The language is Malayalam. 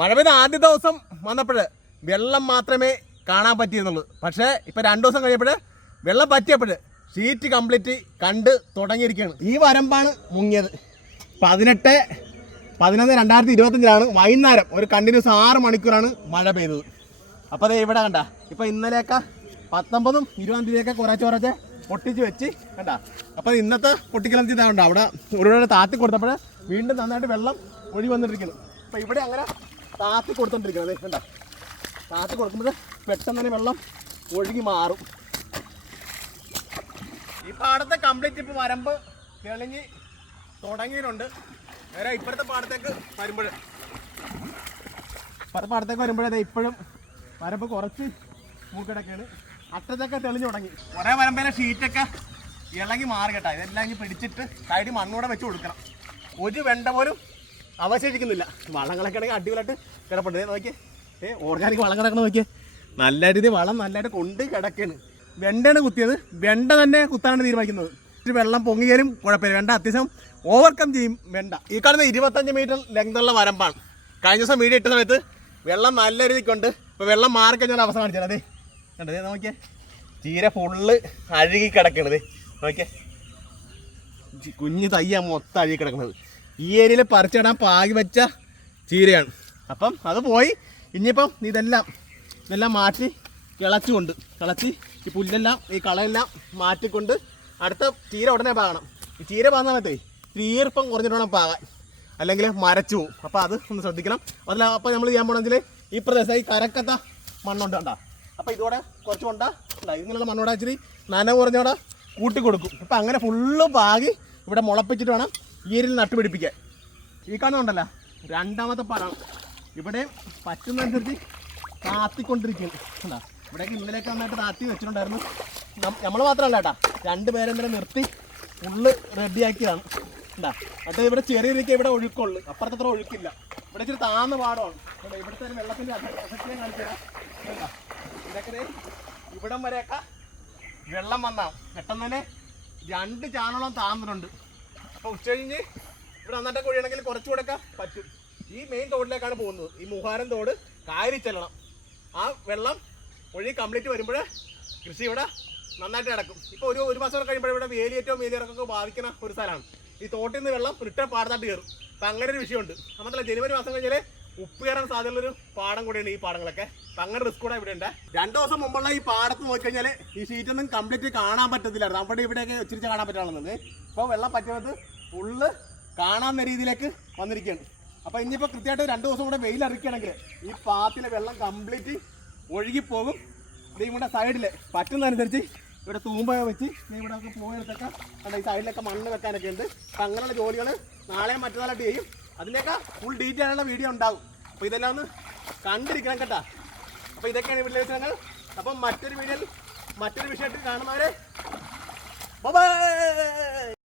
മഴ പെയ്ത ആദ്യ ദിവസം വന്നപ്പോൾ വെള്ളം മാത്രമേ കാണാൻ പറ്റിയിരുന്നുള്ളൂ. പക്ഷേ ഇപ്പോൾ 2 ദിവസം കഴിയപ്പോൾ വെള്ളം പറ്റിയപ്പോൾ ഷീറ്റ് കംപ്ലീറ്റ് കണ്ട് തുടങ്ങിയിരിക്കുകയാണ്. ഈ വരമ്പാണ് മുങ്ങിയത്. 18/11/2025 വൈകുന്നേരം ഒരു കണ്ടിന്യൂസ് 6 മണിക്കൂറാണ് മഴ പെയ്തത്. അപ്പോൾ അത് ഇവിടെ കണ്ട. ഇപ്പോൾ ഇന്നലെയൊക്കെ 19 20 കുറച്ച് പൊട്ടിച്ച് വെച്ച് കണ്ട. അപ്പോൾ ഇന്നത്തെ പൊട്ടിക്കലം ഇതാവുണ്ട്. അവിടെ ഒരു താത്തി കൊടുത്തപ്പോൾ വീണ്ടും നന്നായിട്ട് വെള്ളം ഒഴുകി വന്നിട്ടിരിക്കുന്നു. അപ്പോൾ ഇവിടെ അങ്ങനെ താത്തി കൊടുത്തോണ്ടിരിക്കുന്നത് കണ്ട. താത്തി കൊടുക്കുമ്പോൾ പെട്ടെന്ന് തന്നെ വെള്ളം ഒഴുകി മാറും. ഈ പാടത്തെ കംപ്ലീറ്റ് ഇപ്പോൾ വരമ്പ് തെളിഞ്ഞ് തുടങ്ങിയിട്ടുണ്ട്. വേറെ ഇപ്പോഴത്തെ പാടത്തേക്ക് വരുമ്പോഴേ ഇപ്പോഴും വരമ്പ് കുറച്ച് മൂക്കിടക്കാണ്. അറ്റത്തൊക്കെ തെളിഞ്ഞു തുടങ്ങി. കുറേ വരമ്പേലെ ഷീറ്റൊക്കെ ഇളകി മാറി കേട്ടോ. ഇതെല്ലാം ഇനി പിടിച്ചിട്ട് സൈഡിൽ മണ്ണൂടെ വെച്ച് കൊടുക്കണം. ഒരു വെണ്ട പോലും അവശേഷിക്കുന്നില്ല. വളങ്ങളൊക്കെ ആണെങ്കിൽ അടിപൊളിയായിട്ട് കിടപ്പുണ്ട്. നോക്കിയേ, ഓർഗാനിക് വളം കിടക്കണം. നോക്കിയേ, നല്ല രീതിയിൽ വളം നല്ലതായിട്ട് കൊണ്ട് കിടക്കാണ്. വെണ്ടയാണ് കുത്തിയത്. വെണ്ട തന്നെ കുത്താനാണ് തീരുമാനിക്കുന്നത്. ഇത്തിരി വെള്ളം പൊങ്ങിയാലും കുഴപ്പമില്ല. വെണ്ട അത്യാവശ്യം ഓവർകം ചെയ്യും വെണ്ട. ഈ കാണുന്ന 25 മീറ്റർ ലെങ്തുള്ള വരമ്പാണ്. കഴിഞ്ഞ ദിവസം വീഡിയോ ഇട്ട സമയത്ത് വെള്ളം നല്ല രീതിക്കുണ്ട്. ഇപ്പോൾ വെള്ളം മാറിക്കഴിഞ്ഞാൽ അവസ്ഥ കാണിച്ചാൽ അതെ കണ്ടത്. നോക്കിയേ, ചീര ഫുള്ള് അഴുകി കിടക്കണത്. നോക്കിയേ, കുഞ്ഞ് തയ്യ മൊത്തം അഴുകി കിടക്കുന്നത്. ഈ ഏരിയയിൽ പറിച്ചിടാൻ പാകി വെച്ച ചീരയാണ്. അപ്പം അത് പോയി. ഇനിയിപ്പം ഇതെല്ലാം മാറ്റി കിളച്ച് ഈ പുല്ലെല്ലാം ഈ കളയെല്ലാം മാറ്റിക്കൊണ്ട് അടുത്ത ചീര ഉടനെ പാകണം. ഈ ചീര പാകുന്ന സമയത്തേ ഈർപ്പം കുറഞ്ഞിട്ട് വേണം പാകാൻ, അല്ലെങ്കിൽ മരച്ചു പോവും. അപ്പോൾ അത് ഒന്ന് ശ്രദ്ധിക്കണം. അതല്ല, അപ്പോൾ നമ്മൾ ചെയ്യാൻ പോകണമെങ്കിൽ ഈ പ്രദേശം ഈ കരക്കത്ത മണ്ണുണ്ട് കണ്ട. അപ്പോൾ ഇതോടെ കുറച്ച് കൊണ്ട ഇങ്ങനെയുള്ള മണ്ണോടെ ഇച്ചിരി നനവ് കുറഞ്ഞോടെ കൂട്ടി കൊടുക്കും. അപ്പോൾ അങ്ങനെ ഫുള്ള് പാകി ഇവിടെ മുളപ്പിച്ചിട്ട് വേണം ഈ ഏരിയയിൽ നട്ടുപിടിപ്പിക്കാൻ. ഈ കാണുന്നുണ്ടല്ലോ 2ാമത്തെ പാടാണ്. ഇവിടെ പറ്റുന്നതനുസരിച്ച് താത്തിക്കൊണ്ടിരിക്കുകയാണ്. എന്താ ഇവിടേക്ക് ഇന്നലെയൊക്കെ നന്നായിട്ട് താത്തി വെച്ചിട്ടുണ്ടായിരുന്നു. നമ്മൾ മാത്രമല്ല കേട്ടോ, 2 പേരെ ഇന്നലെ നിർത്തി ഫുള്ള് റെഡിയാക്കിയതാണ്. എന്താ അത് ഇവിടെ ചെറിയ രീതിക്ക് ഇവിടെ ഒഴുക്കുള്ളൂ, അപ്പുറത്തത്ര ഒഴുക്കില്ല. ഇവിടെ ഇച്ചിരി താന്ന പാടമാണ്. ഇവിടുത്തെ വെള്ളത്തിൻ്റെ അസക്തിയെ കാണിച്ചാൽ ഇതൊക്കെ ഇവിടം വരെയൊക്കെ വെള്ളം വന്നാണ്. പെട്ടെന്ന് തന്നെ 2 ചാനോളം താന്നിട്ടുണ്ട്. അപ്പോൾ ഉച്ച കഴിഞ്ഞ് ഇവിടെ നന്നായിട്ട് കൊഴിയണമെങ്കിൽ കുറച്ചുകൂടെയൊക്കെ പറ്റും. ഈ മെയിൻ തോടിലേക്കാണ് പോകുന്നത്. ഈ മുഹാരം തോട് കായരി ചെല്ലണം. ആ വെള്ളം ഒഴുകി കംപ്ലീറ്റ് വരുമ്പോൾ കൃഷി ഇവിടെ നന്നായിട്ട് കിടക്കും. ഇപ്പോൾ ഒരു മാസം കഴിയുമ്പോൾ ഇവിടെ വേലിയിറക്കൊക്കെ ബാധിക്കുന്ന ഒരു സ്ഥലമാണ്. ഈ തോട്ടിൽ നിന്ന് വെള്ളം റിട്ടേൺ പാടത്തായിട്ട് കയറും. അപ്പം അങ്ങനെ ഒരു വിഷയമുണ്ട്. നമ്മളല്ല, ജനുവരി മാസം കഴിഞ്ഞാൽ ഉപ്പ് കയറാൻ സാധ്യതയുള്ളൊരു പാടം കൂടെയാണ് ഈ പാടങ്ങളൊക്കെ. അപ്പം അങ്ങനെ റിസ്ക് കൂടെ ഇവിടെ ഉണ്ട്. 2 ദിവസം മുമ്പുള്ള ഈ പാടത്ത് നോക്കിക്കഴിഞ്ഞാൽ ഈ ഷീറ്റൊന്നും കംപ്ലീറ്റ് കാണാൻ പറ്റത്തില്ലായിരുന്നു. നമ്മുടെ ഇവിടെയൊക്കെ ഒത്തിരി കാണാൻ പറ്റാനുള്ളത്. ഇപ്പോൾ വെള്ളം പറ്റുന്നത് ഫുള്ള് കാണാവുന്ന രീതിയിലേക്ക് വന്നിരിക്കുകയാണ്. അപ്പോൾ ഇനിയിപ്പോൾ കൃത്യമായിട്ട് 2 ദിവസം കൂടെ വെയിലറിക്കുകയാണെങ്കിൽ ഈ പാത്തിലെ വെള്ളം കംപ്ലീറ്റ് ഒഴുകിപ്പോകും. ഇത് ഇവിടെ സൈഡിൽ പറ്റുന്നതനുസരിച്ച് ഇവിടെ തൂമ്പ വെച്ച് ഇവിടെ ഒക്കെ പോയിടത്തൊക്കെ ഈ സൈഡിലൊക്കെ മണ്ണ് വെക്കാനൊക്കെ ഉണ്ട്. അപ്പം അങ്ങനെയുള്ള ജോലികൾ നാളെയും മറ്റന്നാളായിട്ട് ചെയ്യും. അതിൻ്റെയൊക്കെ ഫുൾ ഡീറ്റെയിൽ ആയിട്ടുള്ള വീഡിയോ ഉണ്ടാവും. അപ്പോൾ ഇതെല്ലാം ഒന്ന് കണ്ടിരിക്കണം കേട്ടോ. അപ്പോൾ ഇതൊക്കെയാണ് ഇവിടെ വിഷയങ്ങൾ. അപ്പം മറ്റൊരു വീഡിയോയിൽ മറ്റൊരു വിഷയത്തിൽ കാണുന്നവരെ ബൈ.